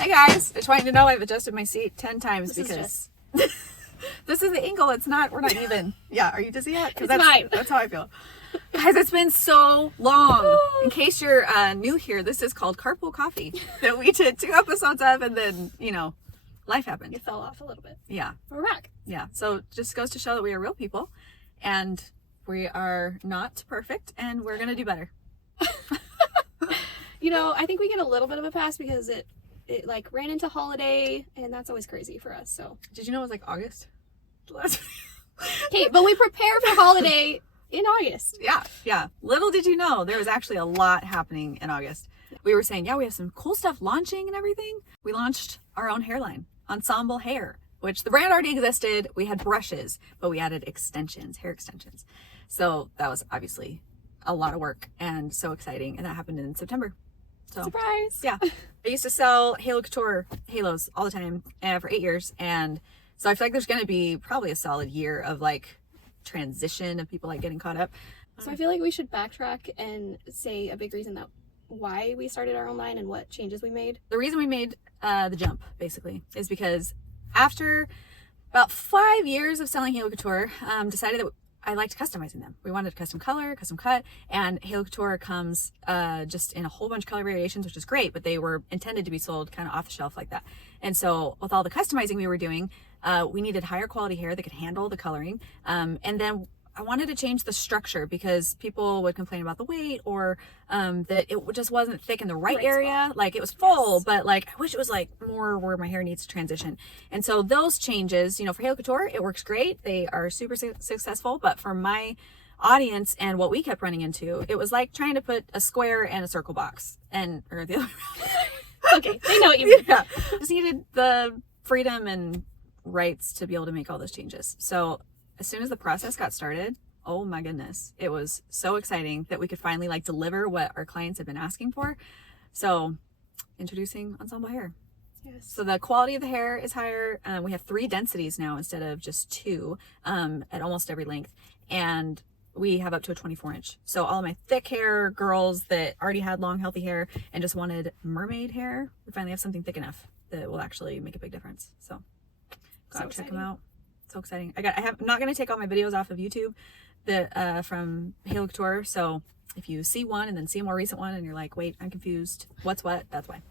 Hey guys, I just want you to know I've adjusted my seat 10 times because this is the angle. It's not, we're not even. Yeah, are you dizzy yet? It's fine. That's how I feel. Guys, it's been so long. In case you're new here, this is called Carpool Coffee that we did 2 episodes of, and then, you know, life happened. It fell off a little bit. Yeah. But we're back. Yeah. So just goes to show that we are real people and we are not perfect and we're going to do better. You know, I think we get a little bit of a pass because it like ran into holiday, and that's always crazy for us. So did you know it was like August? Okay, but we prepare for holiday in August. Yeah. Little did you know there was actually a lot happening in August. We were saying, yeah, we have some cool stuff launching and everything. We launched our own hairline, EnsembleHair, which the brand already existed. We had brushes, but we added extensions, hair extensions. So that was obviously a lot of work and so exciting. And that happened in September. So, surprise. Yeah. I used to sell Halo Couture halos all the time for 8 years. And so I feel like there's going to be probably a solid year of like transition of people like getting caught up. So I feel like we should backtrack and say a big reason that why we started our own line and what changes we made. The reason we made the jump basically is because after about 5 years of selling Halo Couture, decided that I liked customizing them. We wanted custom color, custom cut, and Halo Couture comes just in a whole bunch of color variations, which is great, but they were intended to be sold kind of off the shelf like that. And so with all the customizing we were doing, we needed higher quality hair that could handle the coloring. And then I wanted to change the structure because people would complain about the weight or that it just wasn't thick in the right area. Spot. Like it was full, but like I wish it was like more where my hair needs to transition. And so those changes, you know, for Halo Couture, it works great. They are super successful, but for my audience and what we kept running into, it was like trying to put a square and a circle box or the other way around. Okay, they know what you mean. Yeah. Just needed the freedom and rights to be able to make all those changes. So as soon as the process got started, oh my goodness, it was so exciting that we could finally like deliver what our clients had been asking for. So introducing EnsembleHair. Yes. So the quality of the hair is higher. We have 3 densities now instead of just 2 at almost every length. And we have up to a 24-inch. So all of my thick hair girls that already had long, healthy hair and just wanted mermaid hair, we finally have something thick enough that will actually make a big difference. So go out, check them out. So exciting. I'm not going to take all my videos off of YouTube from Halo Couture. So if you see one and then see a more recent one and you're like, wait, I'm confused. What's what? That's why.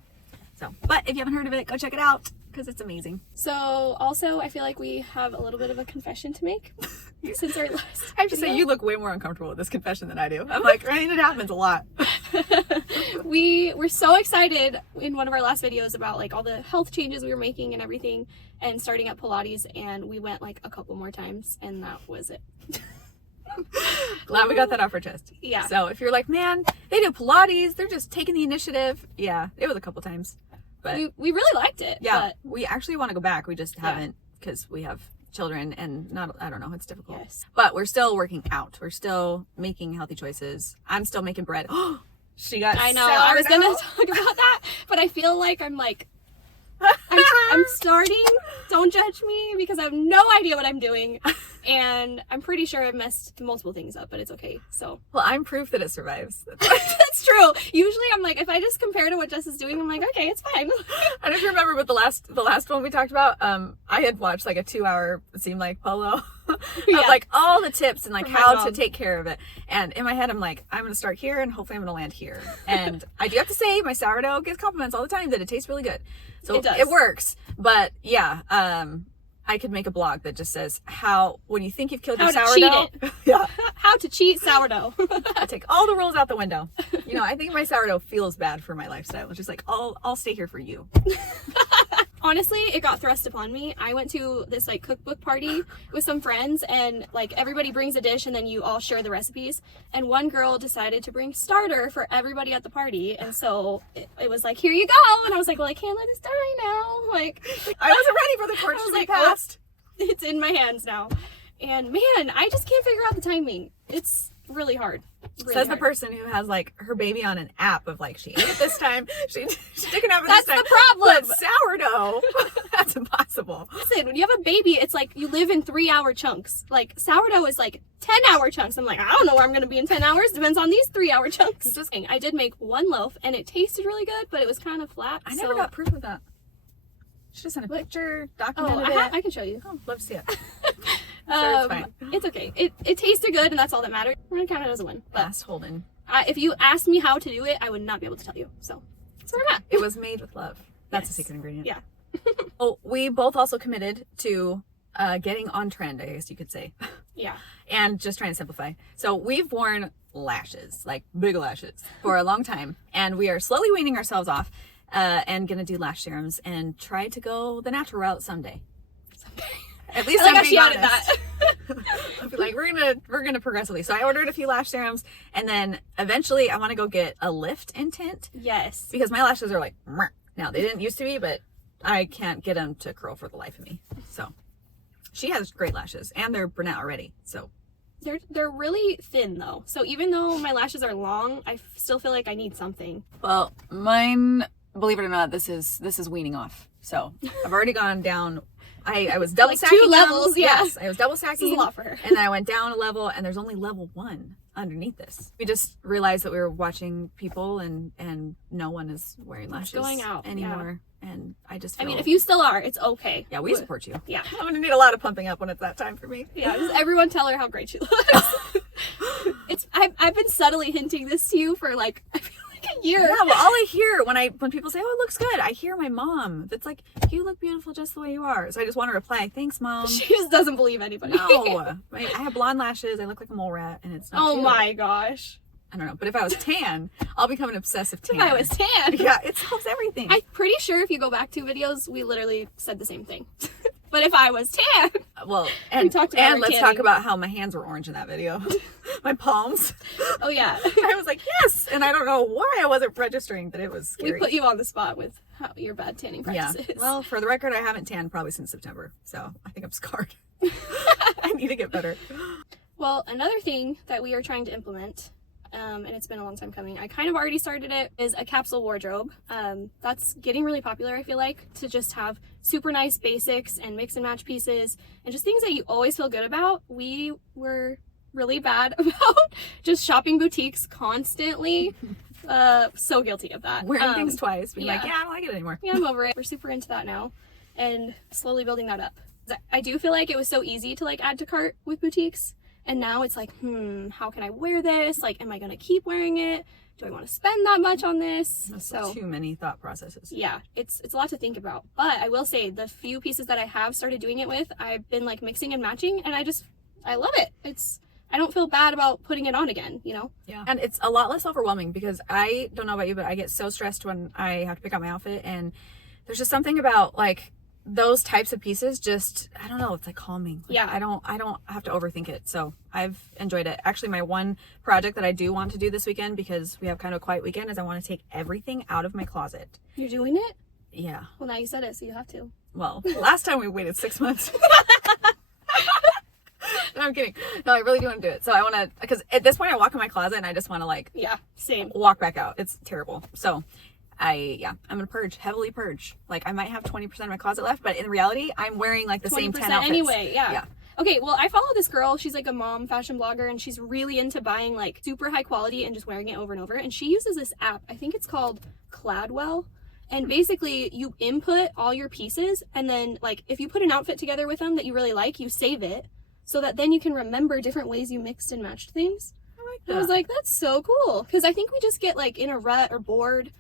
So, but if you haven't heard of it, go check it out because it's amazing. So also, I feel like we have a little bit of a confession to make since our last I have to say, you look way more uncomfortable with this confession than I do. I'm like, right, it happens a lot. We were so excited in one of our last videos about like all the health changes we were making and everything and starting up Pilates, and we went like a couple more times and that was it. Glad we got that off our chest. Yeah. So if you're like, man, they do Pilates, they're just taking the initiative. Yeah, it was a couple times. But we really liked it. Yeah, but we actually want to go back. We just haven't because we have children and I don't know, it's difficult. Yes. But we're still working out. We're still making healthy choices. I'm still making bread. She got I know. I was gonna talk about that, but I feel like I'm starting. Don't judge me because I have no idea what I'm doing, and I'm pretty sure I've messed multiple things up, but it's okay. So well, I'm proof that it survives. that's true. Usually, I'm like, if I just compare to what Jess is doing, I'm like, okay, it's fine. I don't know if you remember, but the last one we talked about, I had watched like a 2-hour, it seemed like, Polo. Of like all the tips and like how to take care of it. And in my head, I'm like, I'm going to start here and hopefully I'm going to land here. And I do have to say my sourdough gets compliments all the time that it tastes really good. So it works. But yeah, I could make a blog that just says when you think you've killed your sourdough. Yeah. How to cheat sourdough. I take all the rules out the window. You know, I think my sourdough feels bad for my lifestyle. It's just like, I'll stay here for you. Honestly, it got thrust upon me. I went to this like cookbook party with some friends and like everybody brings a dish and then you all share the recipes. And one girl decided to bring starter for everybody at the party. And so it was like, here you go. And I was like, well, I can't let this die now. Like, I wasn't ready for the torch to be passed. It's in my hands now. And man, I just can't figure out the timing. It's really hard. Really Says hard. the person who has like her baby on an app of like she ate it this time, she took an app this That's time. the problem. But sourdough, that's impossible. Listen, when you have a baby, it's like you live in 3-hour chunks. Like sourdough is like 10-hour chunks. I'm like, I don't know where I'm gonna be in 10 hours. Depends on these 3-hour chunks. I did make one loaf and it tasted really good, but it was kind of flat. I never got proof of that. She just sent a picture, documented it. I can show you. Oh, love to see it. Sure, it's fine. It's okay. It tasted good, and that's all that matters. We're gonna count it as a win. But Fast Holden. if you asked me how to do it, I would not be able to tell you. So we're not. It was made with love. That's Yes. a secret ingredient. Yeah. Oh, we both also committed to getting on trend, I guess you could say. Yeah. And just trying to simplify. So we've worn lashes, like big lashes, for a long time. And we are slowly weaning ourselves off and going to do lash serums and try to go the natural route someday. At least I'm being honest. That. Like we're gonna progressively. So I ordered a few lash serums, and then eventually I want to go get a lift and tint Yes. because my lashes are like "Meh." Now they didn't used to be, but I can't get them to curl for the life of me. So she has great lashes, and they're brunette already. So They're really thin though. So even though my lashes are long, I still feel like I need something. well, mine, believe it or not, this is weaning off. So I've already gone down. I was double Like stacking 2 levels, them. yeah. Yes, I was double This stacking. is a lot for her. And then I went down a level, and there's only level 1 underneath this. We just realized that we were watching people, and no one is wearing lashes going out, anymore. And I just feel, I mean, if you still are, it's okay. yeah, we support you. Yeah. I'm gonna need a lot of pumping up when it's that time for me. Yeah, just everyone tell her how great she looks. I've been subtly hinting this to you for like I feel like a year. Yeah, well, all I hear when people say, "Oh, it looks good," I hear my mom that's like, "You look beautiful just the way you are." So I just want to reply, "Thanks, Mom." She just doesn't believe anybody. No, I have blonde lashes. I look like a mole rat, and it's not. Oh cute. my gosh. I don't know, but if I was tan, I'll become an obsessive tan. If I was tan. Yeah, it solves everything. I'm pretty sure if you go back 2 videos, we literally said the same thing. But if I was tan, Well, and talked about our let's tanning. talk about how my hands were orange in that video. My palms. oh yeah, I was like, yes, and I don't know why I wasn't registering that it was we scary. put you on the spot with your bad tanning Yeah. practices. Well, for the record, I haven't tanned probably since September, so I think I'm scarred. I need to get better. Well, another thing that we are trying to implement, and it's been a long time coming, I kind of already started it, is a capsule wardrobe. That's getting really popular, I feel like, to just have super nice basics and mix and match pieces and just things that you always feel good about. We were really bad about just shopping boutiques constantly. So guilty of that. Wearing things twice, being yeah. like, yeah, I don't like it anymore. Yeah, I'm over it. We're super into that now and slowly building that up. I do feel like it was so easy to like add to cart with boutiques. And now it's like, how can I wear this? Like, am I going to keep wearing it? Do I want to spend that much on this? That's So too many thought processes. yeah, it's a lot to think about. But I will say the few pieces that I have started doing it with, I've been like mixing and matching, and I love it. I don't feel bad about putting it on again, you know? Yeah. And it's a lot less overwhelming because I don't know about you, but I get so stressed when I have to pick out my outfit, and there's just something about like those types of pieces just, I don't know, it's like calming. Like, Yeah. I don't have to overthink it. So I've enjoyed it. Actually, my one project that I do want to do this weekend, because we have kind of a quiet weekend, is I want to take everything out of my closet. You're doing it? Yeah. Well, now you said it, so you have to. Well, last time we waited 6 months. No, I'm kidding. No, I really do want to do it. So I want to, because at this point I walk in my closet and I just want to like Yeah, same. walk back out. It's terrible. So I'm gonna heavily purge. Like I might have 20% of my closet left, but in reality I'm wearing like the same 10 outfits. anyway, yeah. Yeah. Okay, well, I follow this girl. She's like a mom fashion blogger, and she's really into buying like super high quality and just wearing it over and over. And she uses this app. I think it's called Cladwell. And basically you input all your pieces, and then like if you put an outfit together with them that you really like, you save it so that then you can remember different ways you mixed and matched things. I like I was that. like, that's so cool. Because I think we just get like in a rut or bored,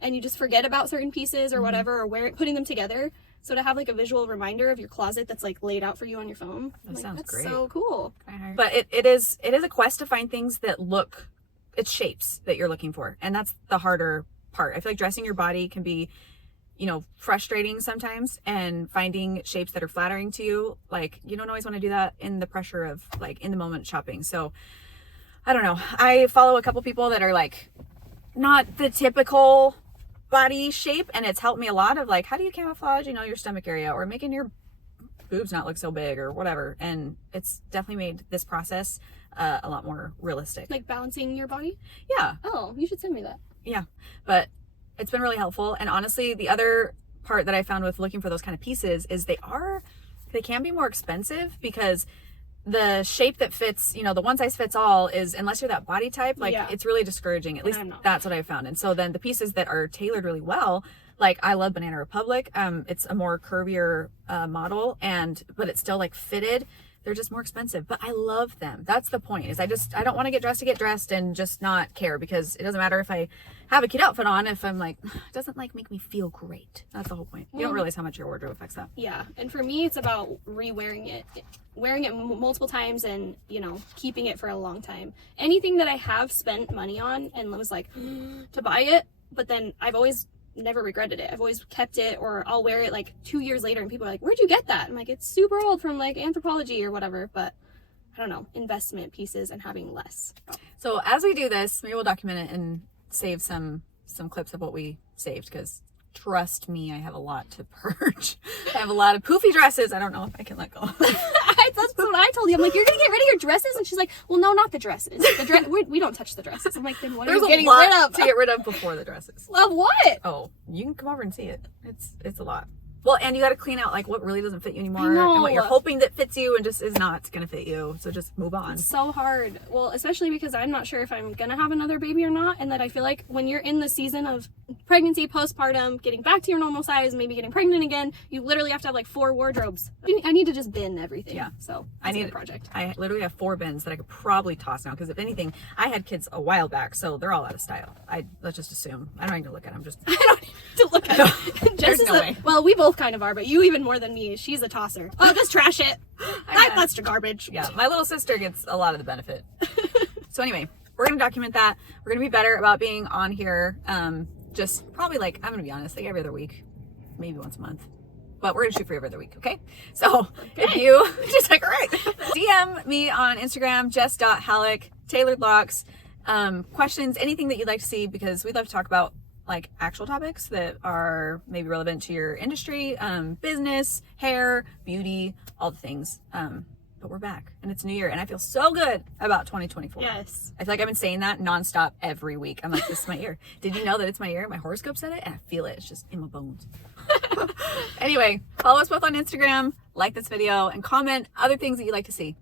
and you just forget about certain pieces or whatever, or putting them together. So to have like a visual reminder of your closet that's like laid out for you on your phone, I'm like, sounds that's great. so cool. But it is a quest to find things that look, it's shapes that you're looking for, and that's the harder part. I feel like dressing your body can be, frustrating sometimes, and finding shapes that are flattering to you, like you don't always want to do that in the pressure of like in the moment shopping. So I don't know, I follow a couple people that are like not the typical body shape, and it's helped me a lot of like, how do you camouflage your stomach area, or making your boobs not look so big or whatever. And it's definitely made this process a lot more realistic. Like balancing your body. Yeah. Oh, you should send me that. Yeah, but it's been really helpful. And honestly, the other part that I found with looking for those kind of pieces is they can be more expensive, because the shape that fits, you know, the one size fits all is, unless you're that body type, like Yeah. it's really discouraging. At least I'm not. that's what I found. And so then the pieces that are tailored really well, like I love Banana Republic. It's a more curvier model, but it's still like fitted. They're just more expensive, but I love them. That's the point. Is I don't want to get dressed and just not care, because it doesn't matter if I have a cute outfit on if I'm like, it doesn't like make me feel great. That's the whole point. You don't realize how much your wardrobe affects that. Yeah, and for me, it's about re-wearing it, wearing it multiple times, and you know, keeping it for a long time. Anything that I have spent money on and was like to buy it, but then I've always never regretted it. I've always kept it, or I'll wear it like 2 years later and people are like, where'd you get that? I'm like, it's super old from like Anthropologie or whatever. But I don't know, investment pieces and having less. So as we do this, maybe we'll document it and save some clips of what we saved, because trust me, I have a lot to purge. I have a lot of poofy dresses. I don't know if I can let go. That's what I told you. I'm like, you're gonna get rid of your dresses? And she's like, well, no, not the dresses. We don't touch the dresses. I'm like, then what are you getting rid of? To get rid of before the dresses. Of what? Oh, you can come over and see it. It's a lot. Well, and you got to clean out like what really doesn't fit you anymore, I know. and what you're hoping that fits you and just is not going to fit you. So just move on. It's so hard. Well, especially because I'm not sure if I'm gonna have another baby or not, and that I feel like when you're in the season of pregnancy, postpartum, getting back to your normal size, maybe getting pregnant again, you literally have to have like 4 wardrobes. I need to just bin everything. Yeah. So I need a project. I literally have 4 bins that I could probably toss now, because if anything, I had kids a while back, so they're all out of style. Let's just assume. I don't even look at them. Just I don't need to look at it. There's no way. Well, we both kind of are, but you even more than me. She's a tosser. Oh, just trash it. That's garbage. Yeah, my little sister gets a lot of the benefit. So anyway, we're gonna document that. We're gonna be better about being on here. Just probably like, I'm gonna be honest, like every other week, maybe once a month. But we're gonna shoot for every other week, okay? So if you just like, all right, DM me on Instagram, jess.halleck, tailored locks, questions, anything that you'd like to see, because we'd love to talk about like actual topics that are maybe relevant to your industry, business, hair, beauty, all the things. But we're back and it's New Year, and I feel so good about 2024. Yes. I feel like I've been saying that nonstop every week. I'm like, this is my year. Did you know that it's my year? My horoscope said it, and I feel it. It's just in my bones. Anyway, follow us both on Instagram, like this video, and comment other things that you'd like to see.